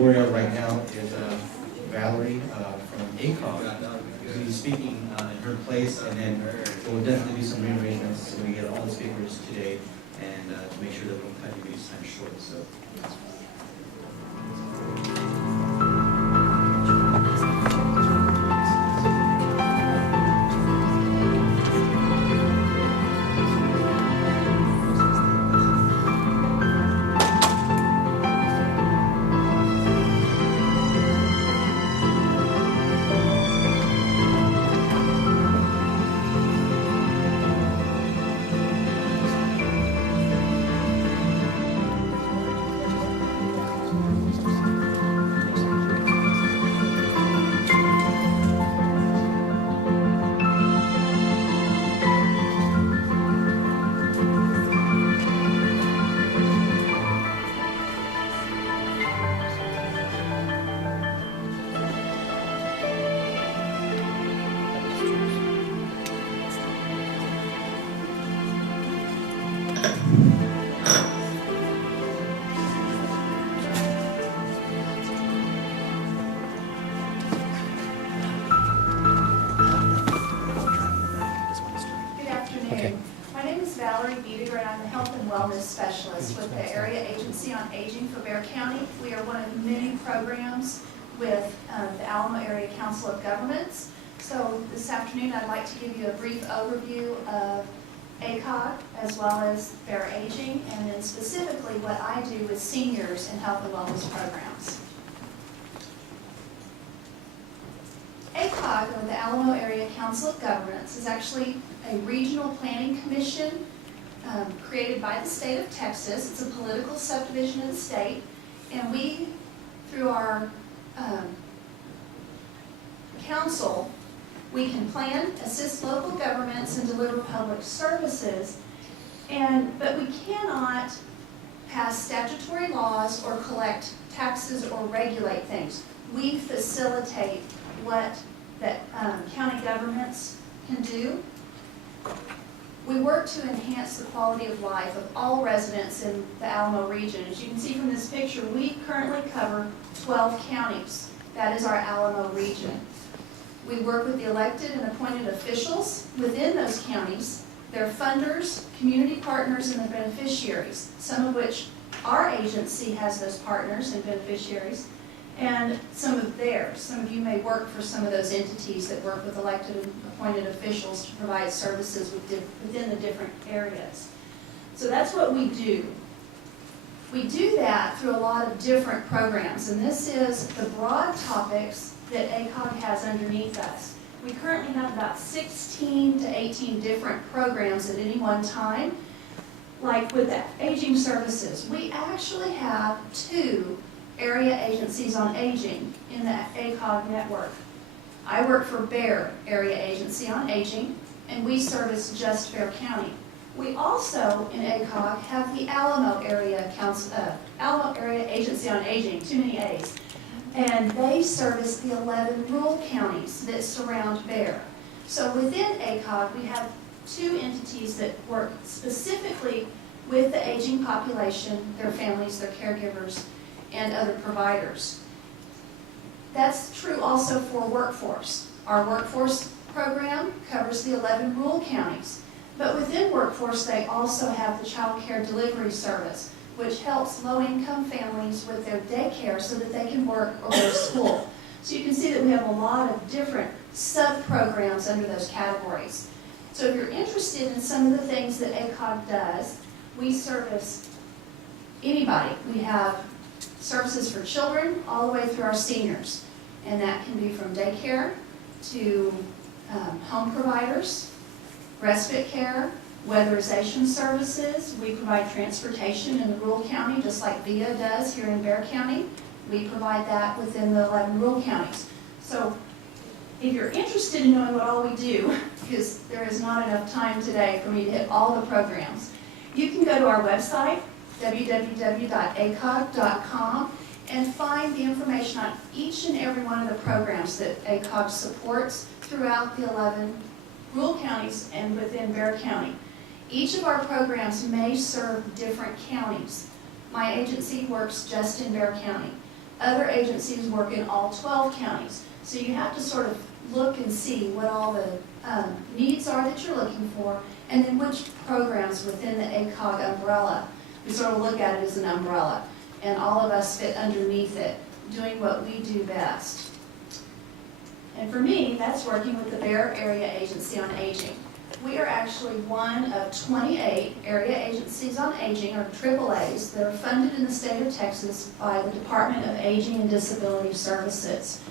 Gloria right now is Valerie from AACOG. We'll be speaking in her place, and then we'll definitely do some rearrangements so we get all the speakers today, and to make sure that we don't cut anybody's time short. So. Valerie Biediger, and I'm the Health and Wellness Specialist with the Area Agency on Aging for Bexar County. We are one of many programs with the Alamo Area Council of Governments. So this afternoon I'd like to give you a brief overview of AACOG as well as Bexar Aging, and then specifically what I do with seniors in health and wellness programs. AACOG, or the Alamo Area Council of Governments, is actually a regional planning commission created by the state of Texas. It's a political subdivision of the state, and we, through our council, we can plan, assist local governments, and deliver public services, but we cannot pass statutory laws or collect taxes or regulate things. We facilitate what that county governments can do. We work to enhance the quality of life of all residents in the Alamo region. As you can see from this picture, we currently cover 12 counties. That is our Alamo region. We work with the elected and appointed officials within those counties, their funders, community partners, and the beneficiaries, some of which our agency has those partners and beneficiaries, and some of theirs. Some of you may work for some of those entities that work with elected and appointed officials to provide services within the different areas. So that's what we do. We do that through a lot of different programs, and this is the broad topics that AACOG has underneath us. We currently have about 16 to 18 different programs at any one time. Like with the aging services, we actually have 2 area agencies on aging in the AACOG network. I work for Bexar Area Agency on Aging, and we service just Bexar County. We also, in AACOG, have the Alamo Area Agency on Aging, too many A's, and they service the 11 rural counties that surround Bexar. So within AACOG, we have 2 entities that work specifically with the aging population, their families, their caregivers, and other providers. That's true also for workforce. Our workforce program covers the 11 rural counties, but within workforce they also have the child care delivery service, which helps low-income families with their daycare so that they can work or go to school. So you can see that we have a lot of different sub-programs under those categories. So if you're interested in some of the things that AACOG does, we service anybody. We have services for children all the way through our seniors, and that can be from daycare to home providers, respite care, weatherization services. We provide transportation in the rural county, just like VIA does here in Bexar County. We provide that within the 11 rural counties. So if you're interested in knowing what all we do, because there is not enough time today for me to hit all the programs, you can go to our website, www.acog.com, and find the information on each and every one of the programs that AACOG supports throughout the 11 rural counties and within Bexar County. Each of our programs may serve different counties. My agency works just in Bexar County, Other agencies work in all 12 counties. So you have to sort of look and see what all the needs are that you're looking for, and then which programs within the AACOG umbrella. We sort of look at it as an umbrella, and all of us fit underneath it, doing what we do best. And for me, that's working with the Bear Area Agency on Aging. We are actually one of 28 area agencies on aging, or AAAs, that are funded in the state of Texas by the Department of Aging and Disability Services.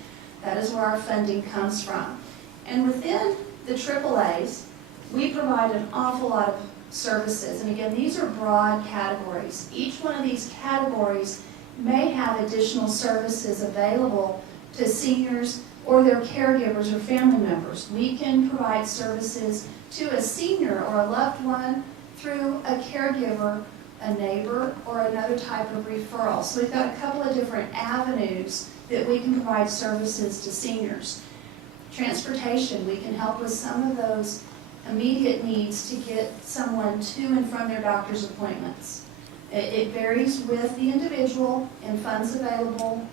That is where our funding comes from. And within the AAAs, we provide an awful lot of services. And again, these are broad categories. Each one of these categories may have additional services available to seniors or their caregivers or family members. We can provide services to a senior or a loved one through a caregiver, a neighbor, or another type of referral. So we've got a couple of different avenues that we can provide services to seniors. Transportation, we can help with some of those immediate needs to get someone to and from their doctor's appointments. It varies with the individual and funds available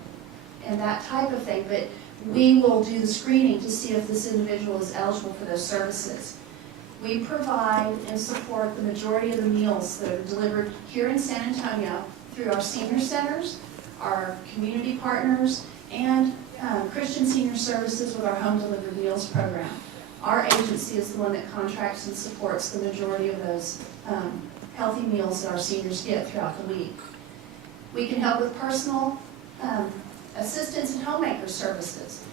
and that type of thing, but we will do the screening to see if this individual is eligible for those services. We provide and support the majority of the meals that are delivered here in San Antonio through our senior centers, our community partners, and Christian Senior Services with our home delivered meals program. Our agency is the one that contracts and supports the majority of those healthy meals that our seniors get throughout the week. We can help with personal assistance and homemaker services.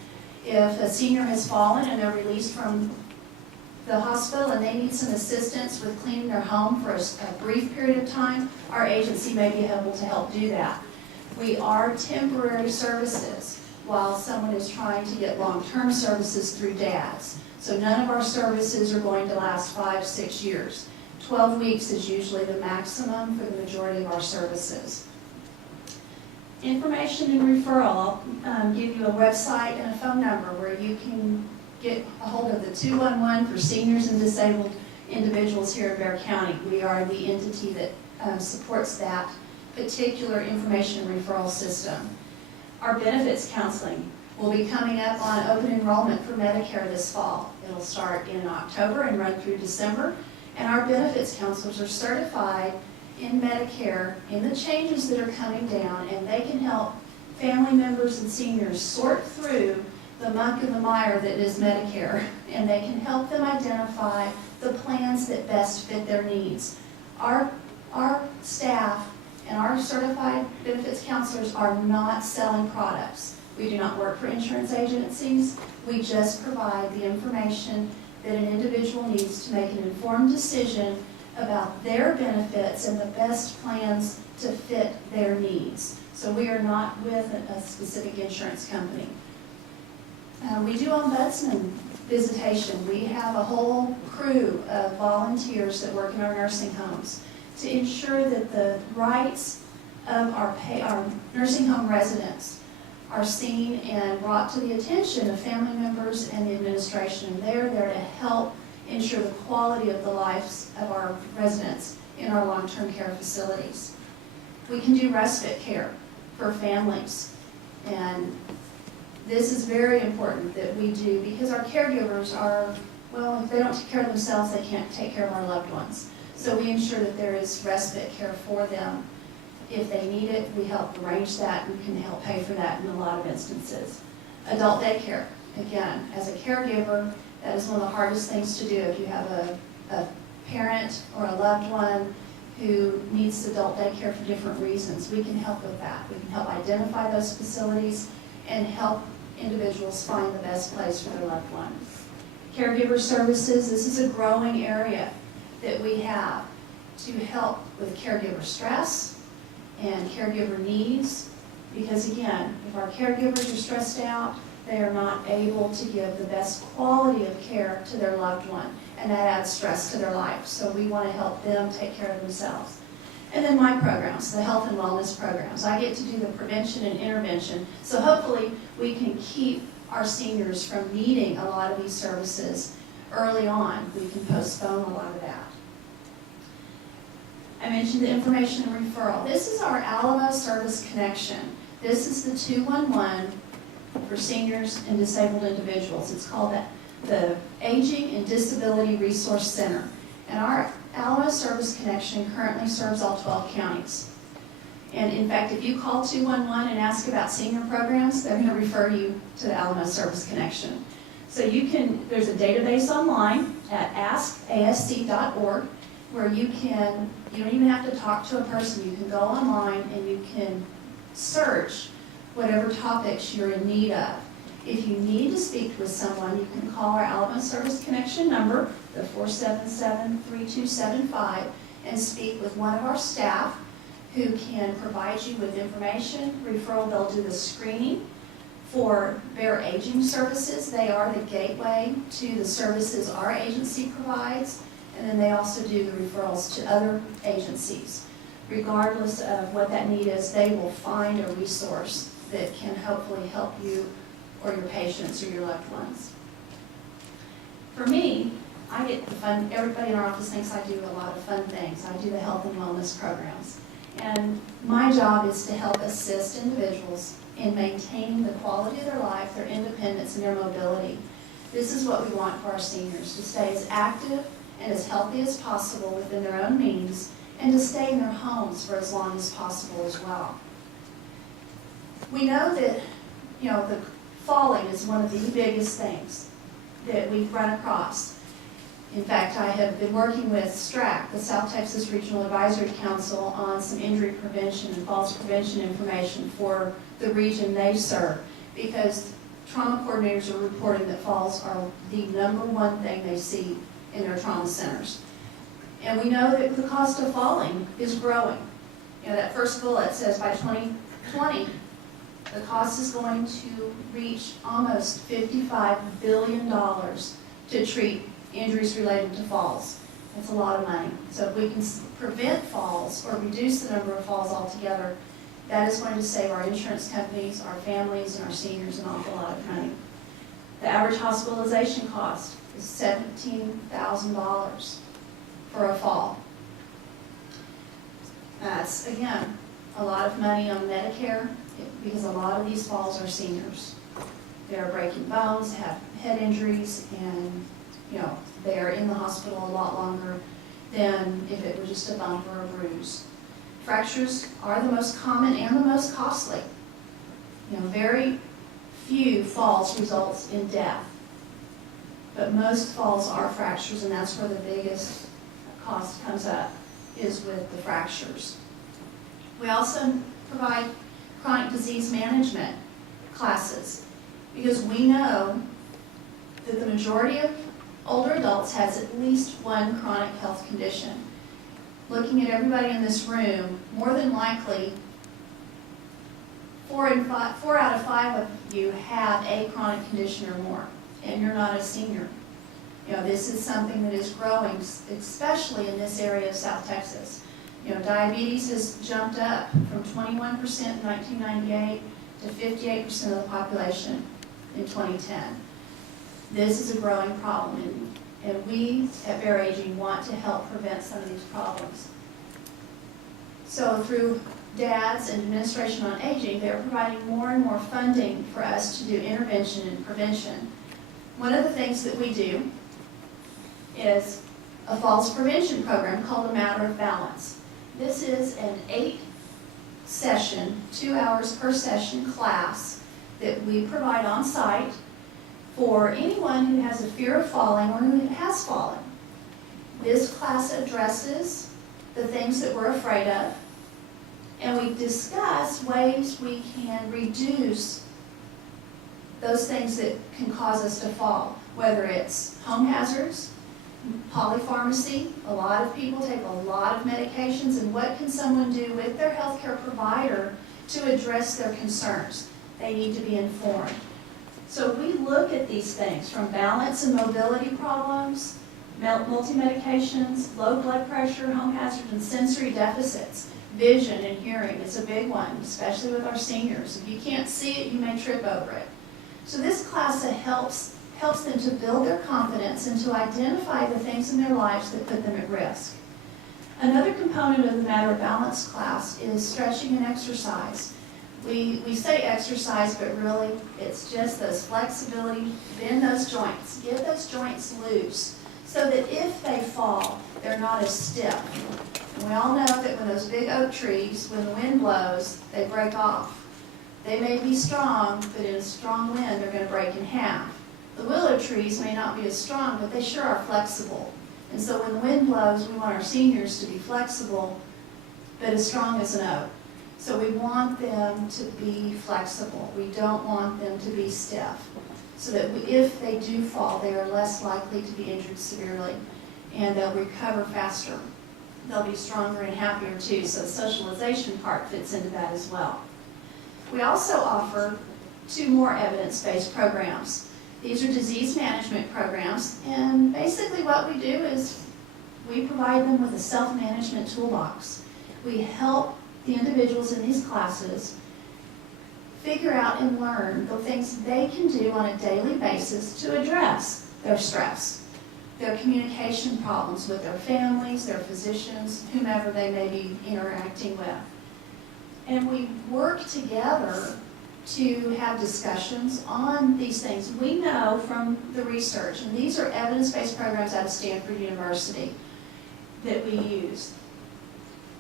If a senior has fallen and they're released from the hospital and they need some assistance with cleaning their home for a brief period of time, our agency may be able to help do that. We are temporary services while someone is trying to get long-term services through DADS. So none of our services are going to last 5-6 years. 12 weeks is usually the maximum for the majority of our services. Information and referral. I'll give you a website and a phone number where you can get a hold of the 211 for seniors and disabled individuals here in Bexar County. We are the entity that supports that particular information and referral system. Our benefits counseling will be coming up on open enrollment for Medicare this fall. It'll start in October and run through December. And our benefits counselors are certified in Medicare in the changes that are coming down, and they can help family members and seniors sort through the muck and the mire that is Medicare, and they can help them identify the plans that best fit their needs. Our staff and our certified benefits counselors are not selling products. We do not work for insurance agencies. We just provide the information that an individual needs to make an informed decision about their benefits and the best plans to fit their needs. So we are not with a specific insurance company. We do ombudsman visitation. We have a whole crew of volunteers that work in our nursing homes to ensure that the rights of our nursing home residents are seen and brought to the attention of family members and the administration. And they're there to help ensure the quality of the lives of our residents in our long-term care facilities. We can do respite care for families, and this is very important that we do because our caregivers are, well, if they don't take care of themselves, they can't take care of our loved ones. So we ensure that there is respite care for them. If they need it, we help arrange that. We can help pay for that in a lot of instances. Adult daycare, again, as a caregiver, that is one of the hardest things to do. If you have a parent or a loved one who needs adult daycare for different reasons, we can help with that. We can help identify those facilities and help individuals find the best place for their loved one. Caregiver services, this is a growing area that we have to help with caregiver stress and caregiver needs, because again, if our caregivers are stressed out, they are not able to give the best quality of care to their loved one, and that adds stress to their life. So we want to help them take care of themselves. And then my programs, the health and wellness programs. I get to do the prevention and intervention, so hopefully we can keep our seniors from needing a lot of these services early on. We can postpone a lot of that. I mentioned the information and referral. This is our Alamo Service Connection. This is the 211 for seniors and disabled individuals. It's called the Aging and Disability Resource Center. And our Alamo Service Connection currently serves all 12 counties. And in fact, if you call 211 and ask about senior programs, they're going to refer you to the Alamo Service Connection. So there's a database online at askasc.org where you don't even have to talk to a person. You can go online and you can search whatever topics you're in need of. If you need to speak with someone, you can call our Alamo Service Connection number, the 477-3275, and speak with one of our staff who can provide you with information, referral. They'll do the screening for their aging services. They are the gateway to the services our agency provides, and then they also do the referrals to other agencies. Regardless of what that need is, they will find a resource that can hopefully help you or your patients or your loved ones. For me, I get the fun. Everybody in our office thinks I do a lot of fun things. I do the health and wellness programs. And my job is to help assist individuals in maintaining the quality of their life, their independence, and their mobility. This is what we want for our seniors, to stay as active and as healthy as possible within their own means, and to stay in their homes for as long as possible as well. We know that, the falling is one of the biggest things that we've run across. In fact, I have been working with STRAC, the South Texas Regional Advisory Council, on some injury prevention and falls prevention information for the region they serve, because trauma coordinators are reporting that falls are the #1 thing they see in their trauma centers. And we know that the cost of falling is growing. That first bullet says by 2020, the cost is going to reach almost $55 billion to treat injuries related to falls. That's a lot of money. So if we can prevent falls or reduce the number of falls altogether, that is going to save our insurance companies, our families, and our seniors an awful lot of money. The average hospitalization cost is $17,000 for a fall. That's, again, a lot of money on Medicare, because a lot of these falls are seniors. They're breaking bones, have head injuries, and they are in the hospital a lot longer than if it were just a bump or a bruise. Fractures are the most common and the most costly. Very few falls results in death, but most falls are fractures, and that's where the biggest cost comes up, is with the fractures. We also provide chronic disease management classes, because we know that the majority of older adults has at least one chronic health condition. Looking at everybody in this room, more than likely, 4 out of 5 of you have a chronic condition or more, and you're not a senior. This is something that is growing, especially in this area of South Texas. Diabetes has jumped up from 21% in 1998 to 58% of the population in 2010. This is a growing problem, and we at Bear Aging want to help prevent some of these problems. So through DADS and Administration on Aging, they're providing more and more funding for us to do intervention and prevention. One of the things that we do is a falls prevention program called A Matter of Balance. This is an 8-session, 2 hours per session class that we provide on site for anyone who has a fear of falling or who has fallen. This class addresses the things that we're afraid of, and we discuss ways we can reduce those things that can cause us to fall, whether it's home hazards, polypharmacy. A lot of people take a lot of medications, and what can someone do with their healthcare provider to address their concerns? They need to be informed. So we look at these things from balance and mobility problems, multi-medications, low blood pressure, home hazards, and sensory deficits. Vision and hearing is a big one, especially with our seniors. If you can't see it, you may trip over it. So this class helps them to build their confidence and to identify the things in their lives that put them at risk. Another component of the Matter of Balance class is stretching and exercise. We say exercise, but really it's just those flexibility, bend those joints, get those joints loose so that if they fall, they're not as stiff. And we all know that when those big oak trees, when the wind blows, they break off. They may be strong, but in a strong wind, they're going to break in half. The willow trees may not be as strong, but they sure are flexible. And so when the wind blows, we want our seniors to be flexible, but as strong as an oak. So we want them to be flexible. We don't want them to be stiff. So that if they do fall, they are less likely to be injured severely, and they'll recover faster. They'll be stronger and happier too, so the socialization part fits into that as well. We also offer 2 more evidence-based programs. These are disease management programs, and basically what we do is we provide them with a self-management toolbox. We help the individuals in these classes figure out and learn the things they can do on a daily basis to address their stress, their communication problems with their families, their physicians, whomever they may be interacting with. And we work together to have discussions on these things. We know from the research, and these are evidence-based programs out of Stanford University that we use.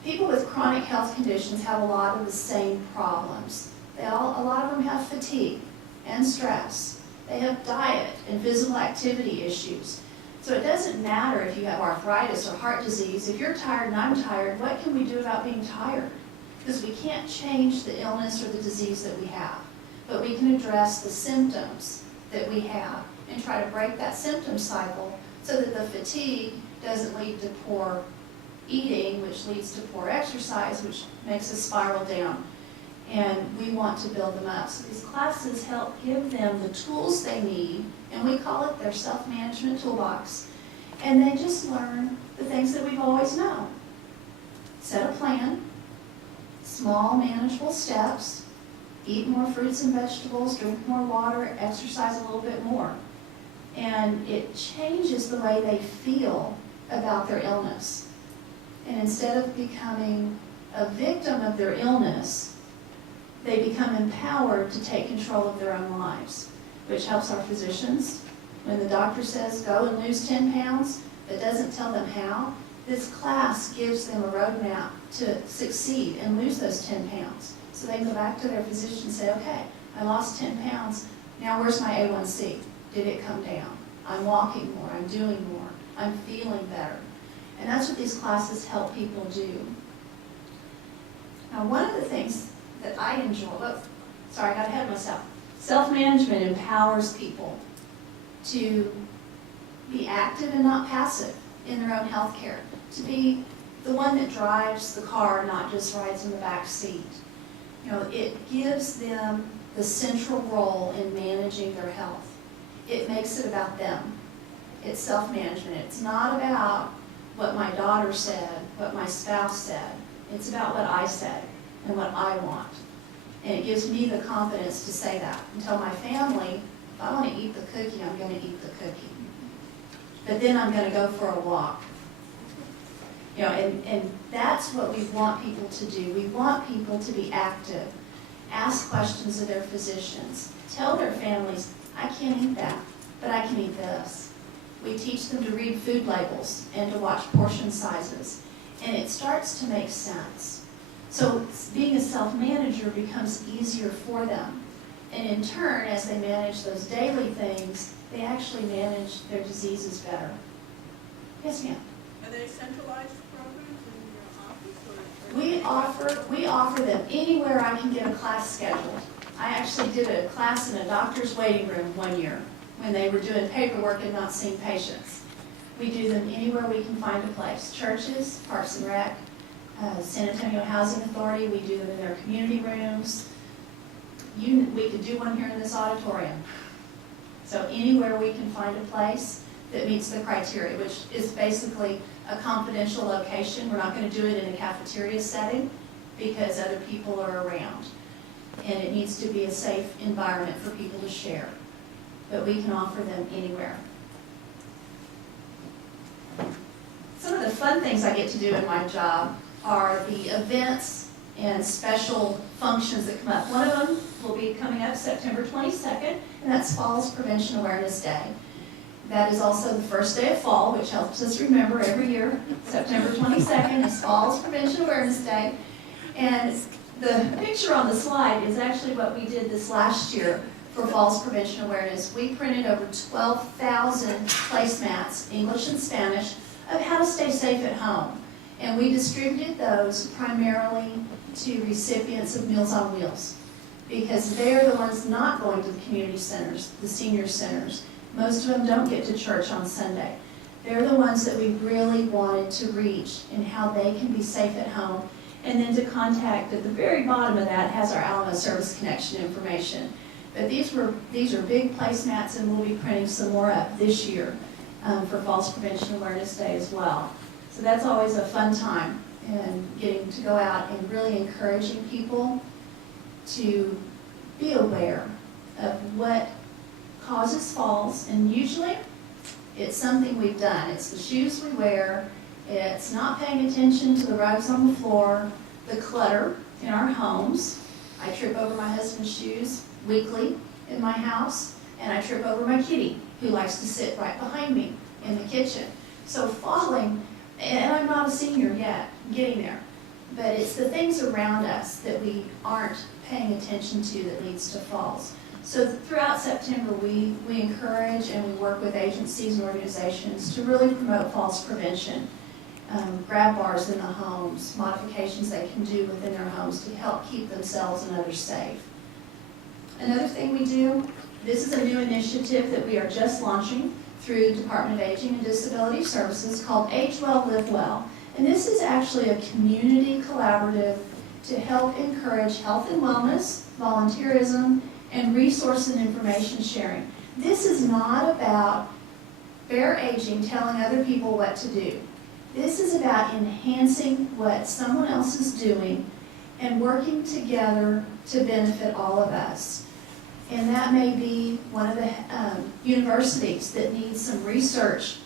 People with chronic health conditions have a lot of the same problems. A lot of them have fatigue and stress. They have diet and physical activity issues. So it doesn't matter if you have arthritis or heart disease. If you're tired and I'm tired, what can we do about being tired? Because we can't change the illness or the disease that we have, but we can address the symptoms that we have and try to break that symptom cycle so that the fatigue doesn't lead to poor eating, which leads to poor exercise, which makes us spiral down. And we want to build them up. So these classes help give them the tools they need, and we call it their self-management toolbox. And they just learn the things that we've always known. Set a plan, small manageable steps, eat more fruits and vegetables, drink more water, exercise a little bit more. And it changes the way they feel about their illness. And instead of becoming a victim of their illness, they become empowered to take control of their own lives, which helps our physicians. When the doctor says, go and lose 10 pounds, but doesn't tell them how, this class gives them a roadmap to succeed and lose those 10 pounds. So they can go back to their physician and say, okay, I lost 10 pounds, now where's my A1C? Did it come down? I'm walking more, I'm doing more, I'm feeling better. And that's what these classes help people do. Now, one of the things that I enjoy, I got ahead of myself. Self-management empowers people to be active and not passive in their own health care, to be the one that drives the car, not just rides in the back seat. You know, it gives them the central role in managing their health. It makes it about them. It's self-management. It's not about what my daughter said, what my spouse said. It's about what I say and what I want. And it gives me the confidence to say that and tell my family, if I want to eat the cookie, I'm going to eat the cookie. But then I'm going to go for a walk. You know, and that's what we want people to do. We want people to be active, ask questions of their physicians, tell their families, I can't eat that, but I can eat this. We teach them to read food labels and to watch portion sizes, and it starts to make sense. So being a self-manager becomes easier for them. And in turn, as they manage those daily things, they actually manage their diseases better. Yes, ma'am? Are they centralized programs in your office? We offer them anywhere I can get a class scheduled. I actually did a class in a doctor's waiting room one year when they were doing paperwork and not seeing patients. We do them anywhere we can find a place. Churches, Parks and Rec, San Antonio Housing Authority, we do them in their community rooms. We could do one here in this auditorium. So anywhere we can find a place that meets the criteria, which is basically a confidential location. We're not going to do it in a cafeteria setting because other people are around. And it needs to be a safe environment for people to share. But we can offer them anywhere. Some of the fun things I get to do in my job are the events and special functions that come up. One of them will be coming up September 22nd, and that's Falls Prevention Awareness Day. That is also the first day of fall, which helps us remember every year. September 22nd is Falls Prevention Awareness Day. And the picture on the slide is actually what we did this last year for Falls Prevention Awareness. We printed over 12,000 placemats, English and Spanish, of how to stay safe at home. And we distributed those primarily to recipients of Meals on Wheels, because they're the ones not going to the community centers, the senior centers. Most of them don't get to church on Sunday. They're the ones that we really wanted to reach and how they can be safe at home. And then to contact, at the very bottom of that has our Alamo Service Connection information. But these are big placemats, and we'll be printing some more up this year for Falls Prevention Awareness Day as well. So that's always a fun time, and getting to go out and really encouraging people to be aware of what causes falls, and usually it's something we've done. It's the shoes we wear, it's not paying attention to the rugs on the floor, the clutter in our homes. I trip over my husband's shoes weekly in my house, and I trip over my kitty, who likes to sit right behind me in the kitchen. So falling, and I'm not a senior yet, I'm getting there, but it's the things around us that we aren't paying attention to that leads to falls. So throughout September, we encourage and we work with agencies and organizations to really promote falls prevention. Grab bars in the homes, modifications they can do within their homes to help keep themselves and others safe. Another thing we do, this is a new initiative that we are just launching through Department of Aging and Disability Services called Age Well, Live Well. And this is actually a community collaborative to help encourage health and wellness, volunteerism, and resource and information sharing. This is not about fair aging telling other people what to do. This is about enhancing what someone else is doing and working together to benefit all of us. And that may be one of the universities that needs some research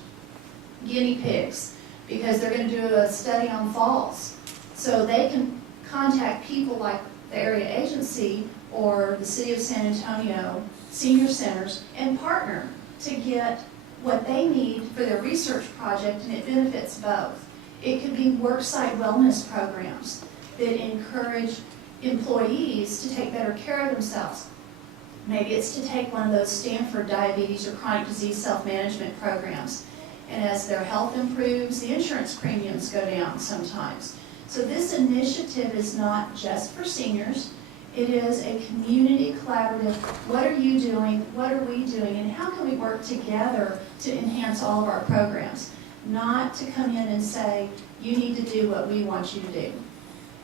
guinea pigs, because they're going to do a study on falls. So they can contact people like the area agency or the City of San Antonio senior centers and partner to get what they need for their research project, and it benefits both. It could be worksite wellness programs that encourage employees to take better care of themselves. Maybe it's to take one of those Stanford diabetes or chronic disease self-management programs. And as their health improves, the insurance premiums go down sometimes. So this initiative is not just for seniors. It is a community collaborative. What are you doing? What are we doing? And how can we work together to enhance all of our programs? Not to come in and say, you need to do what we want you to do.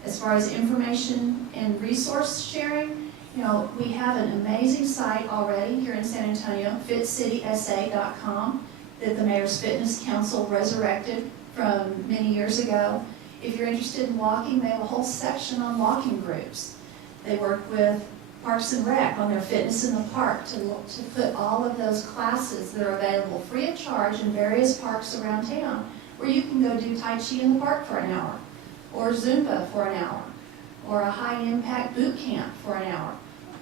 As far as information and resource sharing, we have an amazing site already here in San Antonio, fitcitysa.com, that the Mayor's Fitness Council resurrected from many years ago. If you're interested in walking, they have a whole section on walking groups. They work with Parks and Rec on their Fitness in the Park to put all of those classes that are available free of charge in various parks around town, where you can go do Tai Chi in the park for an hour, or Zumba for an hour, or a high-impact boot camp for an hour.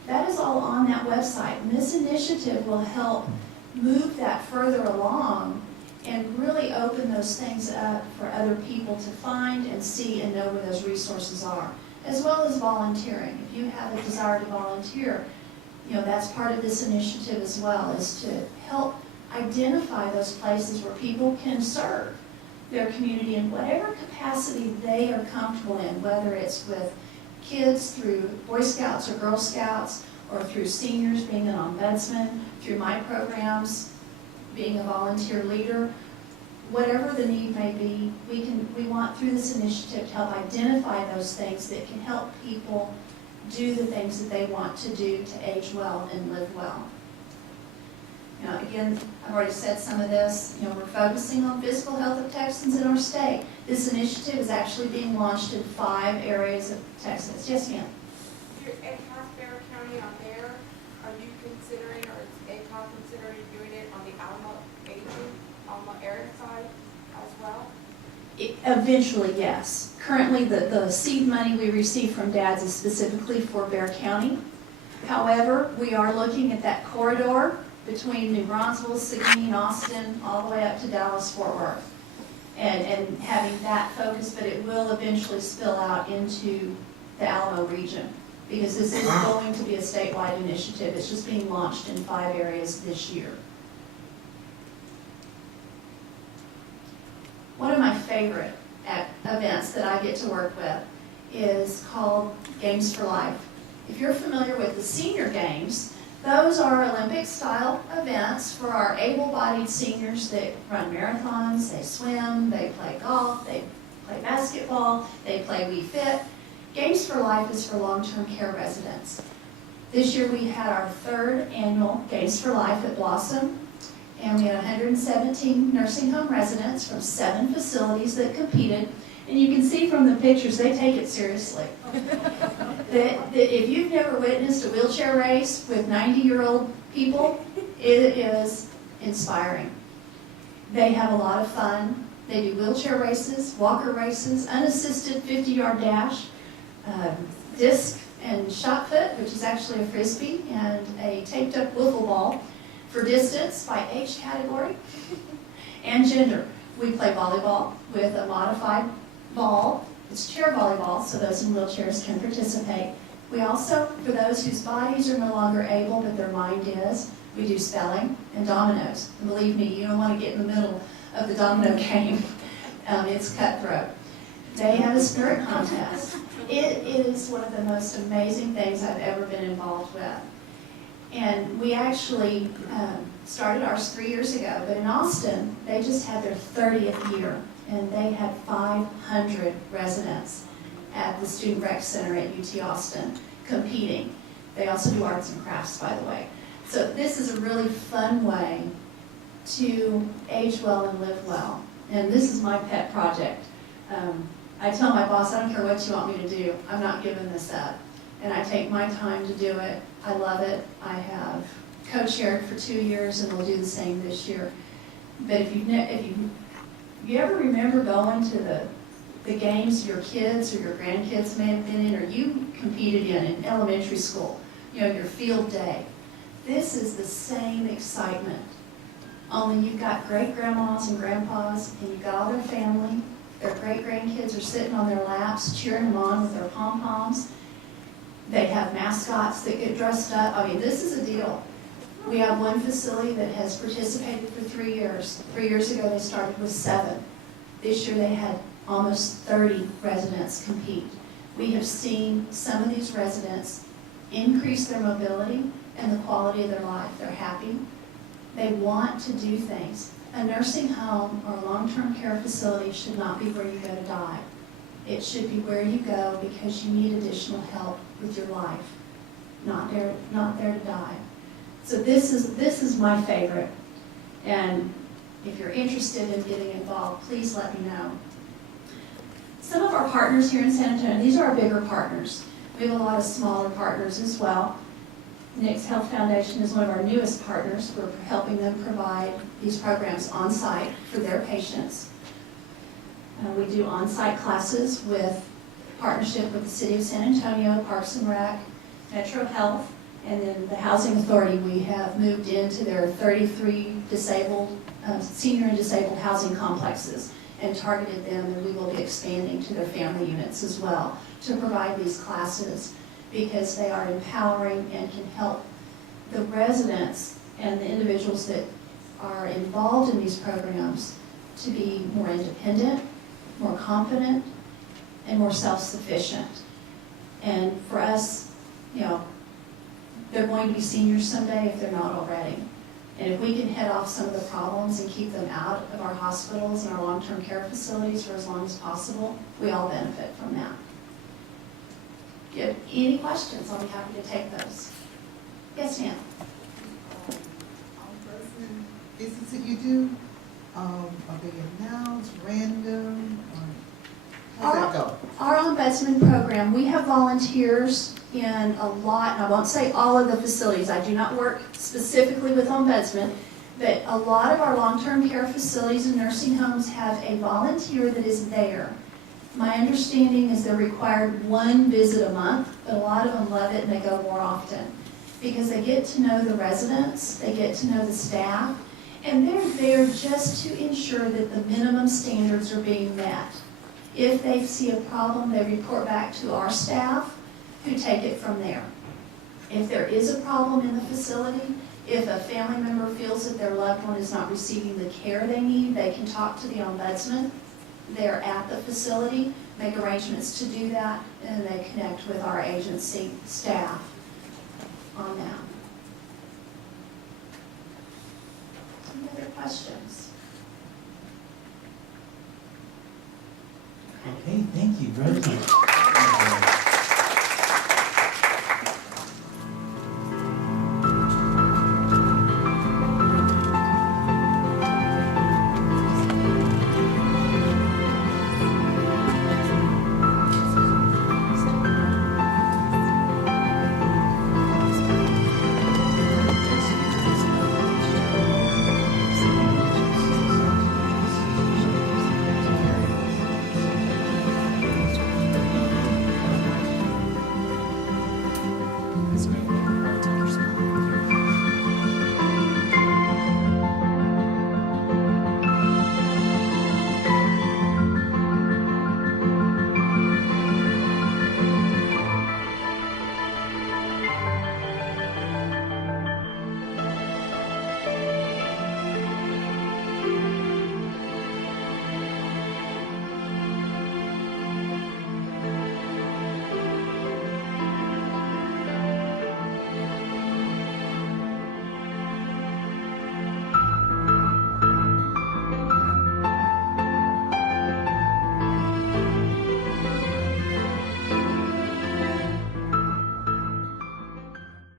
That is all on that website, and this initiative will help move that further along and really open those things up for other people to find and see and know where those resources are, as well as volunteering. If you have a desire to volunteer, that's part of this initiative as well, is to help identify those places where people can serve their community in whatever capacity they are comfortable in, whether it's with kids through Boy Scouts or Girl Scouts, or through seniors being an ombudsman, through my programs, being a volunteer leader. Whatever the need may be, we want through this initiative to help identify those things that can help people do the things that they want to do to age well and live well. Again, I've already said some of this. We're focusing on physical health of Texans in our state. This initiative is actually being launched in 5 areas of Texas. Yes, ma'am? Your AACOG County on there, are you considering, or is AACOG considering doing it on the Alamo area side as well? Eventually, yes. Currently, the seed money we receive from DADS is specifically for Bexar County. However, we are looking at that corridor between New Braunfels, Seguin, Austin, all the way up to Dallas, Fort Worth, and having that focus, but it will eventually spill out into the Alamo region, because this is going to be a statewide initiative. It's just being launched in 5 areas this year. One of my favorite events that I get to work with is called Games for Life. If you're familiar with the senior games, those are Olympic-style events for our able-bodied seniors that run marathons, they swim, they play golf, they play basketball, they play We Fit. Games for Life is for long-term care residents. This year we had our 3rd annual Games for Life at Blossom, and we had 117 nursing home residents from 7 facilities that competed. And you can see from the pictures, they take it seriously. that if you've never witnessed a wheelchair race with 90-year-old people, it is inspiring. They have a lot of fun. They do wheelchair races, walker races, unassisted 50-yard dash, disc and shot put, which is actually a frisbee, and a taped-up wiffle ball for distance by age category and gender. We play volleyball with a modified ball. It's chair volleyball, so those in wheelchairs can participate. We also, for those whose bodies are no longer able, but their mind is, we do spelling and dominoes. And believe me, you don't want to get in the middle of the domino game. It's cutthroat. They have a spirit contest. It is one of the most amazing things I've ever been involved with. And we actually started ours 3 years ago, but in Austin, they just had their 30th year, and they had 500 residents at the Student Rec Center at UT Austin competing. They also do arts and crafts, by the way. So this is a really fun way to age well and live well. And this is my pet project. I tell my boss, I don't care what you want me to do, I'm not giving this up. And I take my time to do it. I love it. I have co-chaired for 2 years, and we'll do the same this year. But if you ever remember going to the games your kids or your grandkids may have been in, or you competed in elementary school, you know, your field day, this is the same excitement. Only you've got great-grandmas and grandpas, and you've got all their family. Their great-grandkids are sitting on their laps, cheering them on with their pom-poms. They have mascots that get dressed up. I mean, this is a deal. We have one facility that has participated for 3 years. 3 years ago, they started with 7. This year, they had almost 30 residents compete. We have seen some of these residents increase their mobility and the quality of their life. They're happy. They want to do things. A nursing home or a long-term care facility should not be where you go to die. It should be where you go because you need additional help with your life, not there to die. So this is my favorite. And if you're interested in getting involved, please let me know. Some of our partners here in San Antonio, these are our bigger partners. We have a lot of smaller partners as well. Nick's Health Foundation is one of our newest partners. We're helping them provide these programs on-site for their patients. We do on-site classes with partnership with the City of San Antonio, Parks and Rec, Metro Health, and then the Housing Authority. We have moved into their 33 senior and disabled housing complexes and targeted them, and we will be expanding to their family units as well to provide these classes, because they are empowering and can help the residents and the individuals that are involved in these programs to be more independent, more confident, and more self-sufficient. And for us, you know, they're going to be seniors someday if they're not already. And if we can head off some of the problems and keep them out of our hospitals and our long-term care facilities for as long as possible, we all benefit from that. If you have any questions, I'll be happy to take those. Yes, ma'am. On-person visits that you do, are they announced, random, or how does that go? Our ombudsman program, we have volunteers in a lot, and I won't say all of the facilities. I do not work specifically with ombudsman, but a lot of our long-term care facilities and nursing homes have a volunteer that is there My understanding is they're required one visit a month, but a lot of them love it and they go more often. Because they get to know the residents, they get to know the staff, and they're there just to ensure that the minimum standards are being met. If they see a problem, they report back to our staff, who take it from there. If there is a problem in the facility, if a family member feels that their loved one is not receiving the care they need, they can talk to the ombudsman. They're at the facility, make arrangements to do that, and they connect with our agency staff on that. Any other questions? Okay, thank you very much.